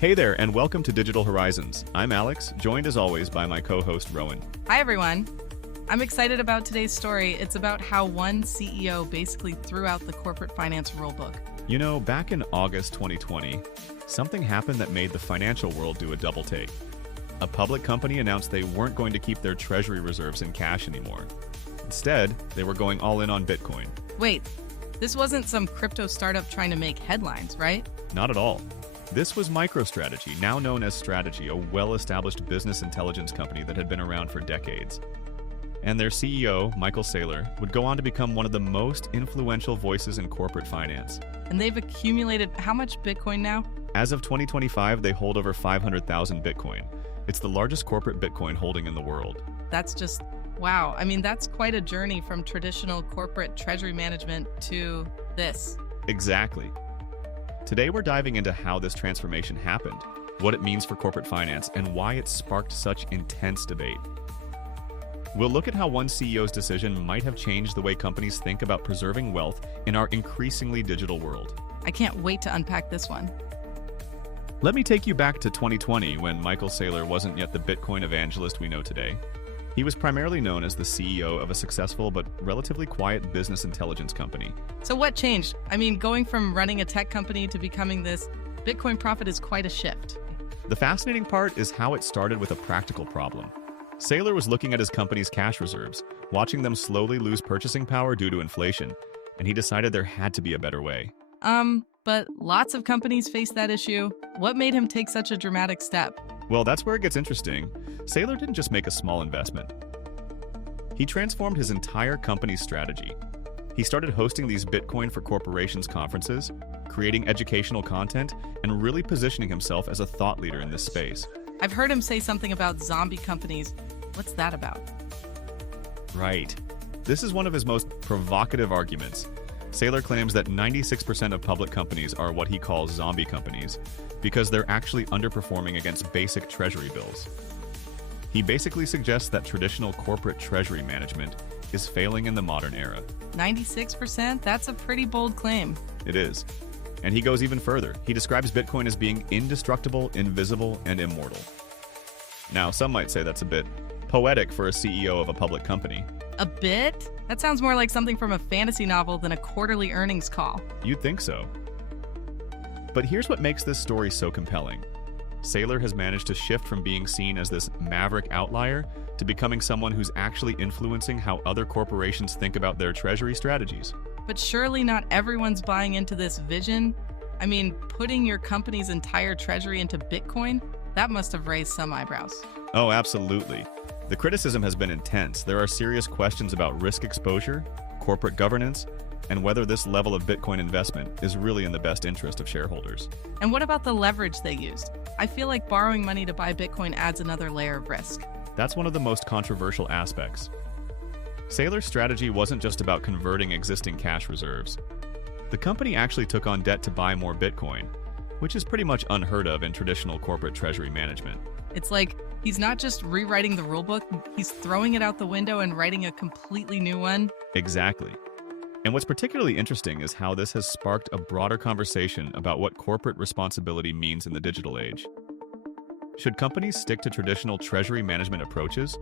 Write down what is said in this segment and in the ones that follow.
Hey there, and welcome to Digital Horizons. I'm Alex, joined as always by my co-host Rowan. Hi, everyone. I'm excited about today's story. It's about how one CEO basically threw out the corporate finance rulebook. You know, back in August 2020, something happened that made the financial world do a double take. A public company announced they weren't going to keep their treasury reserves in cash anymore. Instead, they were going all in on Bitcoin. Wait, this wasn't some crypto startup trying to make headlines, right? Not at all. This was MicroStrategy, now known as Strategy, a well-established business intelligence company that had been around for decades. And their CEO, Michael Saylor, would go on to become one of the most influential voices in corporate finance. And they've accumulated how much Bitcoin now? As of 2025, they hold over 500,000 Bitcoin. It's the largest corporate Bitcoin holding in the world. That's just, wow. I mean, that's quite a journey from traditional corporate treasury management to this. Exactly. Today, we're diving into how this transformation happened, what it means for corporate finance, and why it sparked such intense debate. We'll look at how one CEO's decision might have changed the way companies think about preserving wealth in our increasingly digital world. I can't wait to unpack this one. Let me take you back to 2020 when Michael Saylor wasn't yet the Bitcoin evangelist we know today. He was primarily known as the CEO of a successful but relatively quiet business intelligence company. So what changed? I mean, going from running a tech company to becoming this Bitcoin prophet is quite a shift. The fascinating part is how it started with a practical problem. Saylor was looking at his company's cash reserves, watching them slowly lose purchasing power due to inflation, and he decided there had to be a better way. But lots of companies face that issue. What made him take such a dramatic step? Well, that's where it gets interesting. Saylor didn't just make a small investment. He transformed his entire company's strategy. He started hosting these Bitcoin for Corporations conferences, creating educational content, and really positioning himself as a thought leader in this space. I've heard him say something about zombie companies. What's that about? Right. This is one of his most provocative arguments. Saylor claims that 96% of public companies are what he calls zombie companies because they're actually underperforming against basic treasury bills. He basically suggests that traditional corporate treasury management is failing in the modern era. 96%? That's a pretty bold claim. It is. And he goes even further. He describes Bitcoin as being indestructible, invisible, and immortal. Now, some might say that's a bit poetic for a CEO of a public company. A bit? That sounds more like something from a fantasy novel than a quarterly earnings call. You'd think so. But here's what makes this story so compelling. Saylor has managed to shift from being seen as this maverick outlier to becoming someone who's actually influencing how other corporations think about their treasury strategies. But surely not everyone's buying into this vision. I mean, putting your company's entire treasury into Bitcoin? That must have raised some eyebrows. Oh, absolutely. The criticism has been intense. There are serious questions about risk exposure, corporate governance, and whether this level of Bitcoin investment is really in the best interest of shareholders. And what about the leverage they used? I feel like borrowing money to buy Bitcoin adds another layer of risk. That's one of the most controversial aspects. Saylor's strategy wasn't just about converting existing cash reserves. The company actually took on debt to buy more Bitcoin, which is pretty much unheard of in traditional corporate treasury management. It's like he's not just rewriting the rulebook, he's throwing it out the window and writing a completely new one. Exactly. And what's particularly interesting is how this has sparked a broader conversation about what corporate responsibility means in the digital age. Should companies stick to traditional treasury management approaches,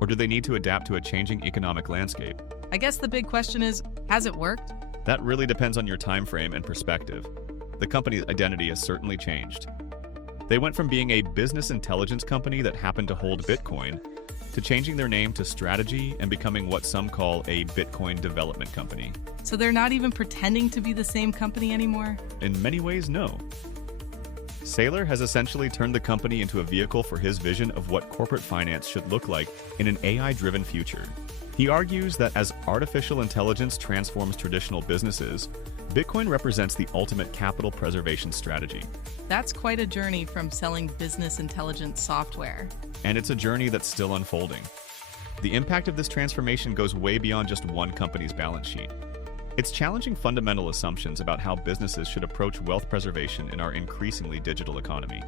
or do they need to adapt to a changing economic landscape? I guess the big question is, has it worked? That really depends on your time frame and perspective. The company's identity has certainly changed. They went from being a business intelligence company that happened to hold Bitcoin to changing their name to Strategy and becoming what some call a Bitcoin development company. So they're not even pretending to be the same company anymore? In many ways, no. Saylor has essentially turned the company into a vehicle for his vision of what corporate finance should look like in an AI-driven future. He argues that as artificial intelligence transforms traditional businesses, Bitcoin represents the ultimate capital preservation strategy. That's quite a journey from selling business intelligence software. And it's a journey that's still unfolding. The impact of this transformation goes way beyond just one company's balance sheet. It's challenging fundamental assumptions about how businesses should approach wealth preservation in our increasingly digital economy.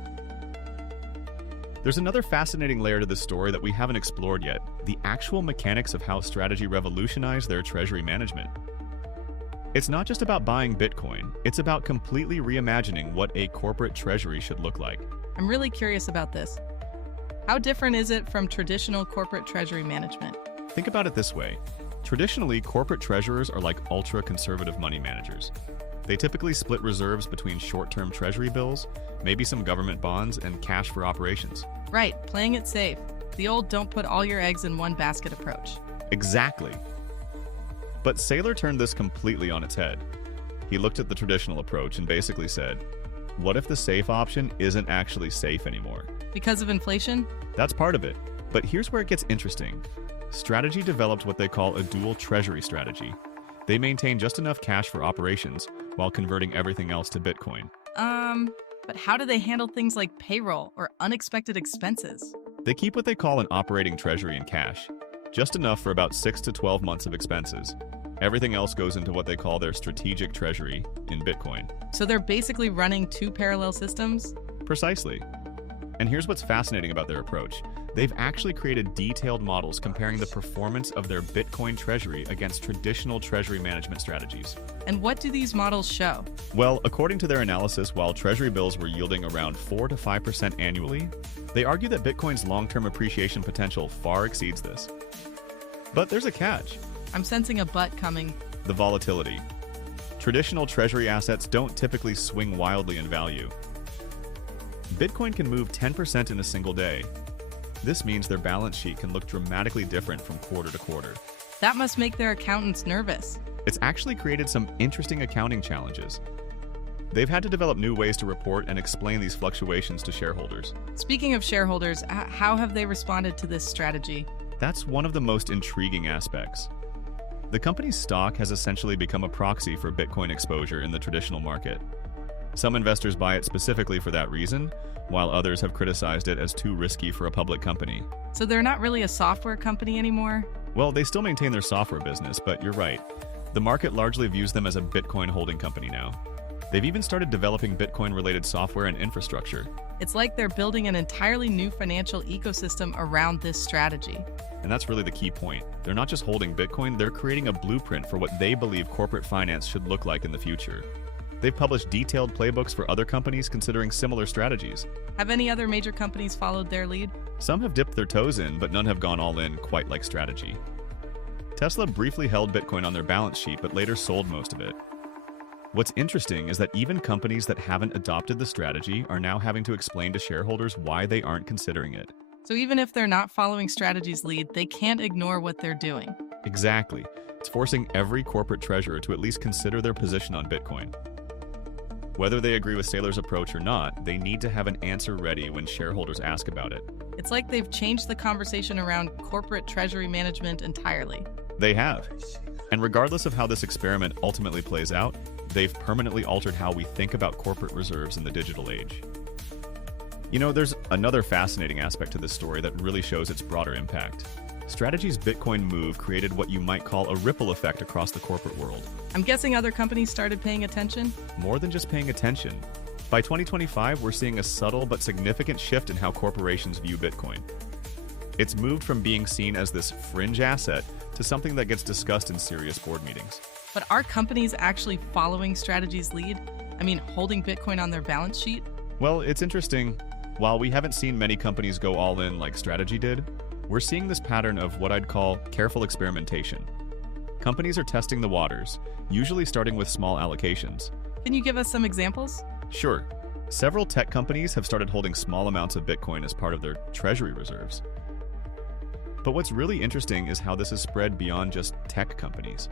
There's another fascinating layer to this story that we haven't explored yet, the actual mechanics of how Strategy revolutionized their treasury management. It's not just about buying Bitcoin, it's about completely reimagining what a corporate treasury should look like. I'm really curious about this. How different is it from traditional corporate treasury management? Think about it this way. Traditionally, corporate treasurers are like ultra-conservative money managers. They typically split reserves between short-term treasury bills, maybe some government bonds, and cash for operations. Right, playing it safe. The old don't put all your eggs in one basket approach. Exactly. But Saylor turned this completely on its head. He looked at the traditional approach and basically said, what if the safe option isn't actually safe anymore? Because of inflation? That's part of it. But here's where it gets interesting. Strategy developed what they call a dual-treasury strategy. They maintain just enough cash for operations while converting everything else to Bitcoin. But how do they handle things like payroll or unexpected expenses? They keep what they call an operating treasury in cash, just enough for about 6 to 12 months of expenses. Everything else goes into what they call their strategic treasury in Bitcoin. So they're basically running two parallel systems? Precisely. And here's what's fascinating about their approach. They've actually created detailed models comparing the performance of their Bitcoin treasury against traditional treasury management strategies. And what do these models show? Well, according to their analysis, while treasury bills were yielding around 4 to 5% annually, they argue that Bitcoin's long-term appreciation potential far exceeds this. But there's a catch. I'm sensing a but coming. The volatility. Traditional treasury assets don't typically swing wildly in value. Bitcoin can move 10% in a single day. This means their balance sheet can look dramatically different from quarter to quarter. That must make their accountants nervous. It's actually created some interesting accounting challenges. They've had to develop new ways to report and explain these fluctuations to shareholders. Speaking of shareholders, how have they responded to this strategy? That's one of the most intriguing aspects. The company's stock has essentially become a proxy for Bitcoin exposure in the traditional market. Some investors buy it specifically for that reason, while others have criticized it as too risky for a public company. So they're not really a software company anymore? Well, they still maintain their software business, but you're right. The market largely views them as a Bitcoin holding company now. They've even started developing Bitcoin-related software and infrastructure. It's like they're building an entirely new financial ecosystem around this strategy. And that's really the key point. They're not just holding Bitcoin, they're creating a blueprint for what they believe corporate finance should look like in the future. They've published detailed playbooks for other companies considering similar strategies. Have any other major companies followed their lead? Some have dipped their toes in, but none have gone all in quite like Strategy. Tesla briefly held Bitcoin on their balance sheet, but later sold most of it. What's interesting is that even companies that haven't adopted the strategy are now having to explain to shareholders why they aren't considering it. So even if they're not following Strategy's lead, they can't ignore what they're doing. Exactly. It's forcing every corporate treasurer to at least consider their position on Bitcoin. Whether they agree with Saylor's approach or not, they need to have an answer ready when shareholders ask about it. It's like they've changed the conversation around corporate treasury management entirely. They have. And regardless of how this experiment ultimately plays out, they've permanently altered how we think about corporate reserves in the digital age. You know, there's another fascinating aspect to this story that really shows its broader impact. Strategy's Bitcoin move created what you might call a ripple effect across the corporate world. I'm guessing other companies started paying attention? More than just paying attention. By 2025, we're seeing a subtle but significant shift in how corporations view Bitcoin. It's moved from being seen as this fringe asset to something that gets discussed in serious board meetings. But are companies actually following Strategy's lead? I mean, holding Bitcoin on their balance sheet? Well, it's interesting. While we haven't seen many companies go all in like Strategy did, we're seeing this pattern of what I'd call careful experimentation. Companies are testing the waters, usually starting with small allocations. Can you give us some examples? Sure. Several tech companies have started holding small amounts of Bitcoin as part of their treasury reserves. But what's really interesting is how this has spread beyond just tech companies.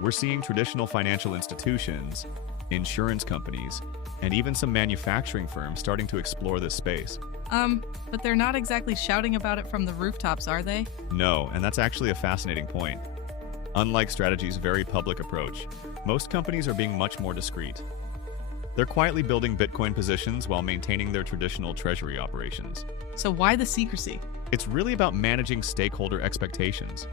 We're seeing traditional financial institutions, insurance companies, and even some manufacturing firms starting to explore this space. But they're not exactly shouting about it from the rooftops, are they? No, and that's actually a fascinating point. Unlike Strategy's very public approach, most companies are being much more discreet. They're quietly building Bitcoin positions while maintaining their traditional treasury operations. So why the secrecy? It's really about managing stakeholder expectations.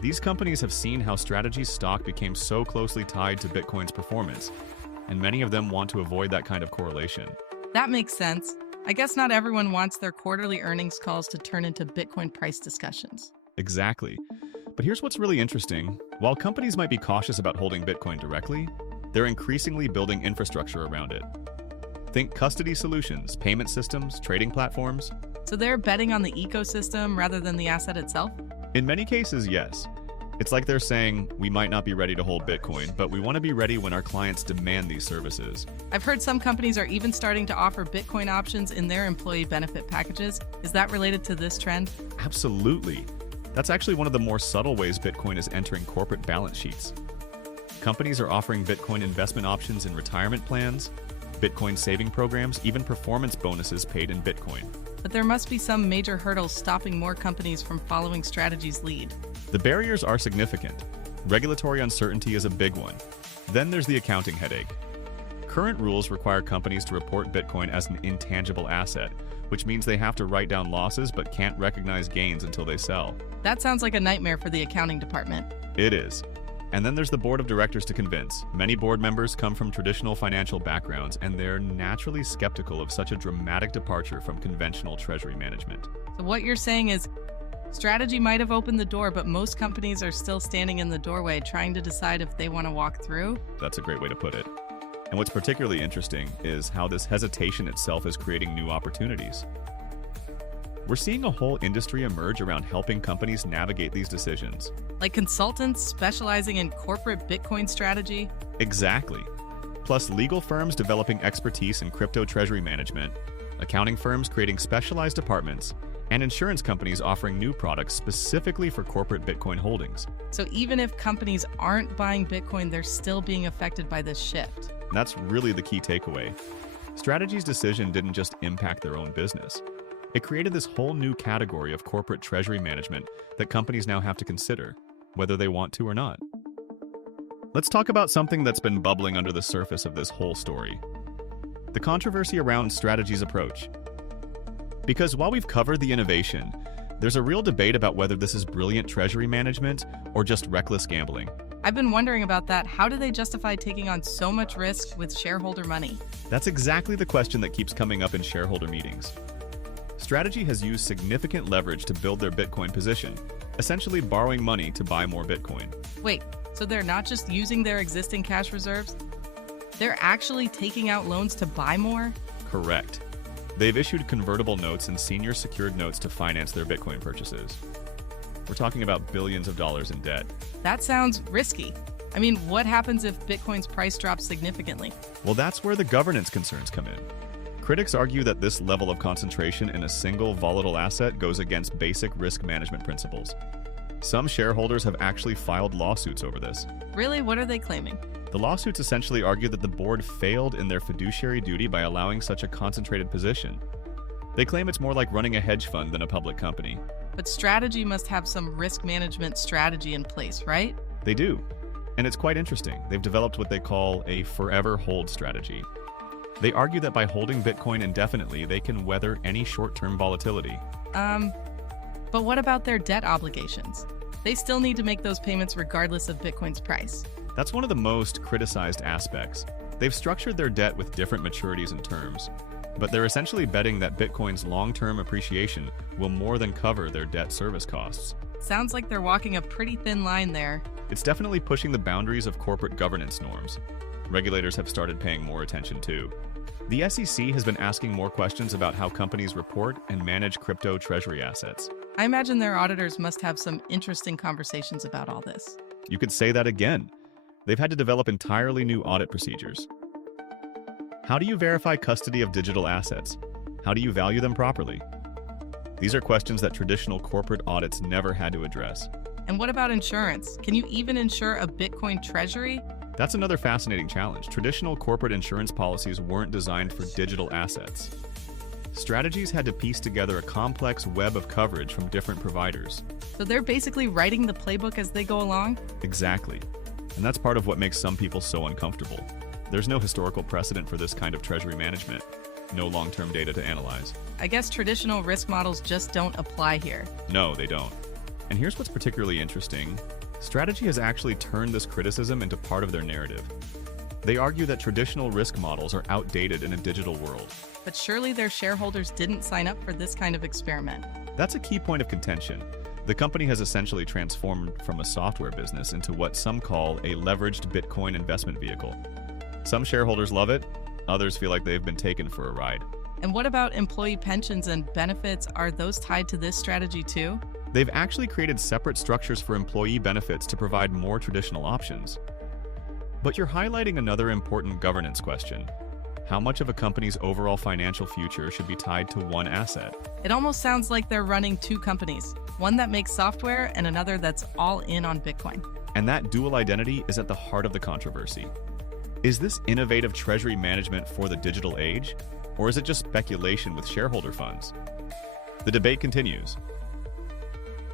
These companies have seen how Strategy's stock became so closely tied to Bitcoin's performance, and many of them want to avoid that kind of correlation. That makes sense. I guess not everyone wants their quarterly earnings calls to turn into Bitcoin price discussions. Exactly. But here's what's really interesting. While companies might be cautious about holding Bitcoin directly, they're increasingly building infrastructure around it. Think custody solutions, payment systems, trading platforms. So they're betting on the ecosystem rather than the asset itself? In many cases, yes. It's like they're saying, we might not be ready to hold Bitcoin, but we want to be ready when our clients demand these services. I've heard some companies are even starting to offer Bitcoin options in their employee benefit packages. Is that related to this trend? Absolutely. That's actually one of the more subtle ways Bitcoin is entering corporate balance sheets. Companies are offering Bitcoin investment options in retirement plans, Bitcoin saving programs, even performance bonuses paid in Bitcoin. But there must be some major hurdles stopping more companies from following Strategy's lead. The barriers are significant. Regulatory uncertainty is a big one. Then there's the accounting headache. Current rules require companies to report Bitcoin as an intangible asset, which means they have to write down losses but can't recognize gains until they sell. That sounds like a nightmare for the accounting department. It is. And then there's the board of directors to convince. Many board members come from traditional financial backgrounds, and they're naturally skeptical of such a dramatic departure from conventional treasury management. So what you're saying is Strategy might have opened the door, but most companies are still standing in the doorway trying to decide if they want to walk through? That's a great way to put it. And what's particularly interesting is how this hesitation itself is creating new opportunities. We're seeing a whole industry emerge around helping companies navigate these decisions. Like consultants specializing in corporate Bitcoin strategy? Exactly. Plus legal firms developing expertise in crypto treasury management, accounting firms creating specialized departments, and insurance companies offering new products specifically for corporate Bitcoin holdings. So even if companies aren't buying Bitcoin, they're still being affected by this shift. That's really the key takeaway. Strategy's decision didn't just impact their own business. It created this whole new category of corporate treasury management that companies now have to consider, whether they want to or not. Let's talk about something that's been bubbling under the surface of this whole story. The controversy around Strategy's approach. Because while we've covered the innovation, there's a real debate about whether this is brilliant treasury management or just reckless gambling. I've been wondering about that. How do they justify taking on so much risk with shareholder money? That's exactly the question that keeps coming up in shareholder meetings. Strategy has used significant leverage to build their Bitcoin position, essentially borrowing money to buy more Bitcoin. Wait, so they're not just using their existing cash reserves? They're actually taking out loans to buy more? Correct. They've issued convertible notes and senior secured notes to finance their Bitcoin purchases. We're talking about billions of dollars in debt. That sounds risky. I mean, what happens if Bitcoin's price drops significantly? Well, that's where the governance concerns come in. Critics argue that this level of concentration in a single volatile asset goes against basic risk management principles. Some shareholders have actually filed lawsuits over this. Really? What are they claiming? The lawsuits essentially argue that the board failed in their fiduciary duty by allowing such a concentrated position. They claim it's more like running a hedge fund than a public company. But Strategy must have some risk management strategy in place, right? They do. And it's quite interesting. They've developed what they call a forever hold strategy. They argue that by holding Bitcoin indefinitely, they can weather any short-term volatility. But what about their debt obligations? They still need to make those payments regardless of Bitcoin's price. That's one of the most criticized aspects. They've structured their debt with different maturities and terms, but they're essentially betting that Bitcoin's long-term appreciation will more than cover their debt service costs. Sounds like they're walking a pretty thin line there. It's definitely pushing the boundaries of corporate governance norms. Regulators have started paying more attention too. The SEC has been asking more questions about how companies report and manage crypto treasury assets. I imagine their auditors must have some interesting conversations about all this. You could say that again. They've had to develop entirely new audit procedures. How do you verify custody of digital assets? How do you value them properly? These are questions that traditional corporate audits never had to address. And what about insurance? Can you even insure a Bitcoin treasury? That's another fascinating challenge. Traditional corporate insurance policies weren't designed for digital assets. Strategies had to piece together a complex web of coverage from different providers. So they're basically writing the playbook as they go along? Exactly. And that's part of what makes some people so uncomfortable. There's no historical precedent for this kind of treasury management. No long-term data to analyze. I guess traditional risk models just don't apply here. No, they don't. And here's what's particularly interesting. Strategy has actually turned this criticism into part of their narrative. They argue that traditional risk models are outdated in a digital world. But surely their shareholders didn't sign up for this kind of experiment. That's a key point of contention. The company has essentially transformed from a software business into what some call a leveraged Bitcoin investment vehicle. Some shareholders love it, others feel like they've been taken for a ride. And what about employee pensions and benefits? Are those tied to this strategy too? They've actually created separate structures for employee benefits to provide more traditional options. But you're highlighting another important governance question. How much of a company's overall financial future should be tied to one asset? It almost sounds like they're running two companies, one that makes software and another that's all in on Bitcoin. And that dual identity is at the heart of the controversy. Is this innovative treasury management for the digital age, or is it just speculation with shareholder funds? The debate continues.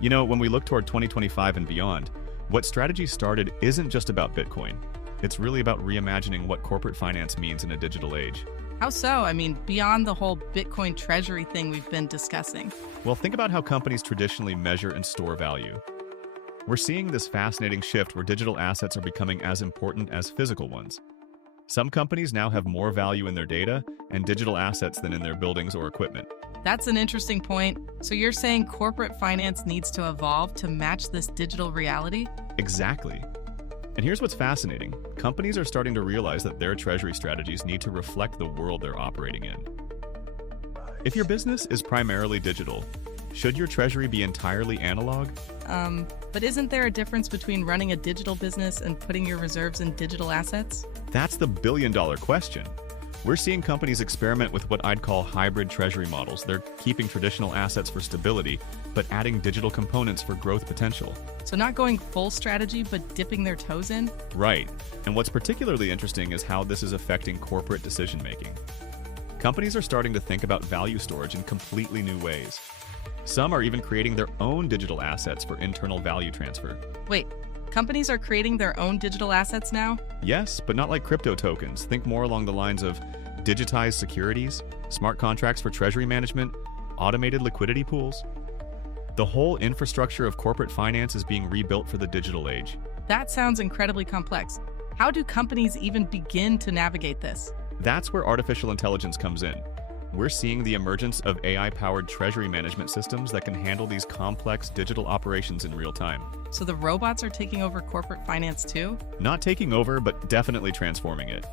You know, when we look toward 2025 and beyond, what strategy started isn't just about Bitcoin. It's really about reimagining what corporate finance means in a digital age. How so? I mean, beyond the whole Bitcoin treasury thing we've been discussing. Well, think about how companies traditionally measure and store value. We're seeing this fascinating shift where digital assets are becoming as important as physical ones. Some companies now have more value in their data and digital assets than in their buildings or equipment. That's an interesting point. So you're saying corporate finance needs to evolve to match this digital reality? Exactly. And here's what's fascinating. Companies are starting to realize that their treasury strategies need to reflect the world they're operating in. If your business is primarily digital, should your treasury be entirely analog? But isn't there a difference between running a digital business and putting your reserves in digital assets? That's the billion-dollar question. We're seeing companies experiment with what I'd call hybrid treasury models. They're keeping traditional assets for stability, but adding digital components for growth potential. So not going full strategy, but dipping their toes in? Right. And what's particularly interesting is how this is affecting corporate decision-making. Companies are starting to think about value storage in completely new ways. Some are even creating their own digital assets for internal value transfer. Wait, companies are creating their own digital assets now? Yes, but not like crypto tokens. Think more along the lines of digitized securities, smart contracts for treasury management, automated liquidity pools. The whole infrastructure of corporate finance is being rebuilt for the digital age. That sounds incredibly complex. How do companies even begin to navigate this? That's where artificial intelligence comes in. We're seeing the emergence of AI-powered treasury management systems that can handle these complex digital operations in real time. So the robots are taking over corporate finance too? Not taking over, but definitely transforming it.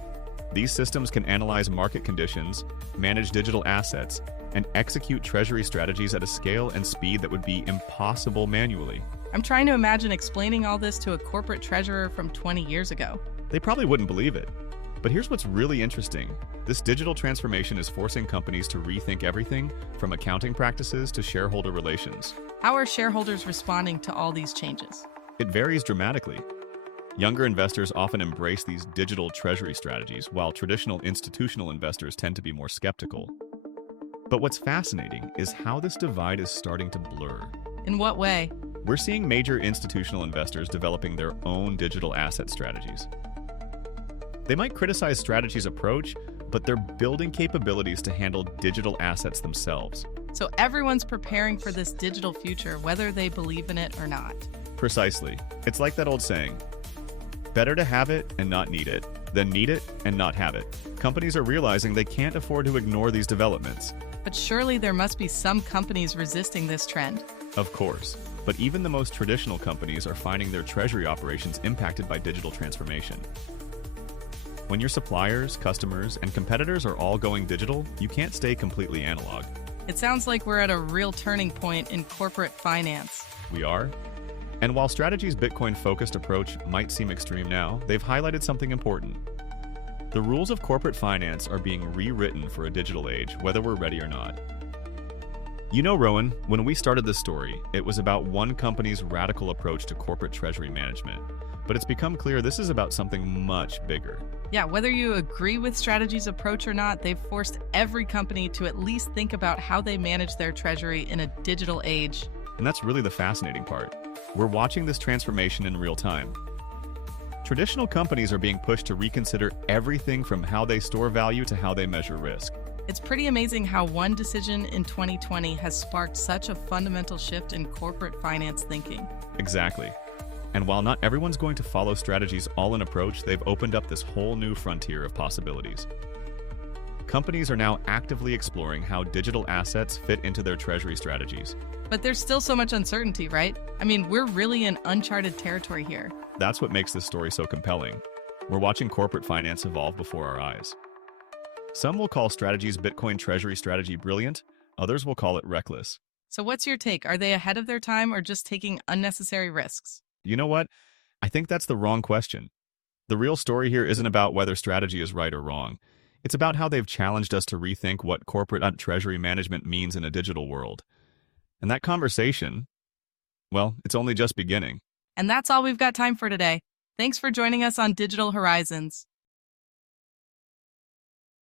These systems can analyze market conditions, manage digital assets, and execute treasury strategies at a scale and speed that would be impossible manually. I'm trying to imagine explaining all this to a corporate treasurer from 20 years ago. They probably wouldn't believe it. But here's what's really interesting. This digital transformation is forcing companies to rethink everything from accounting practices to shareholder relations. How are shareholders responding to all these changes? It varies dramatically. Younger investors often embrace these digital treasury strategies, while traditional institutional investors tend to be more skeptical. But what's fascinating is how this divide is starting to blur. In what way? We're seeing major institutional investors developing their own digital asset strategies. They might criticize strategy's approach, but they're building capabilities to handle digital assets themselves. So everyone's preparing for this digital future, whether they believe in it or not. Precisely. It's like that old saying, better to have it and not need it, than need it and not have it. Companies are realizing they can't afford to ignore these developments. But surely there must be some companies resisting this trend. Of course. But even the most traditional companies are finding their treasury operations impacted by digital transformation. When your suppliers, customers, and competitors are all going digital, you can't stay completely analog. It sounds like we're at a real turning point in corporate finance. We are. And while Strategy's Bitcoin-focused approach might seem extreme now, they've highlighted something important. The rules of corporate finance are being rewritten for a digital age, whether we're ready or not. You know, Rowan, when we started this story, it was about one company's radical approach to corporate treasury management. But it's become clear this is about something much bigger. Yeah, whether you agree with Strategy's approach or not, they've forced every company to at least think about how they manage their treasury in a digital age. And that's really the fascinating part. We're watching this transformation in real time. Traditional companies are being pushed to reconsider everything from how they store value to how they measure risk. It's pretty amazing how one decision in 2020 has sparked such a fundamental shift in corporate finance thinking. Exactly. And while not everyone's going to follow Strategy's all-in approach, they've opened up this whole new frontier of possibilities. Companies are now actively exploring how digital assets fit into their treasury strategies. But there's still so much uncertainty, right? I mean, we're really in uncharted territory here. That's what makes this story so compelling. We're watching corporate finance evolve before our eyes. Some will call Strategy's Bitcoin treasury strategy brilliant, others will call it reckless. So what's your take? Are they ahead of their time or just taking unnecessary risks? You know what? I think that's the wrong question. The real story here isn't about whether strategy is right or wrong. It's about how they've challenged us to rethink what corporate treasury management means in a digital world. And that conversation, well, it's only just beginning. And that's all we've got time for today. Thanks for joining us on Digital Horizons.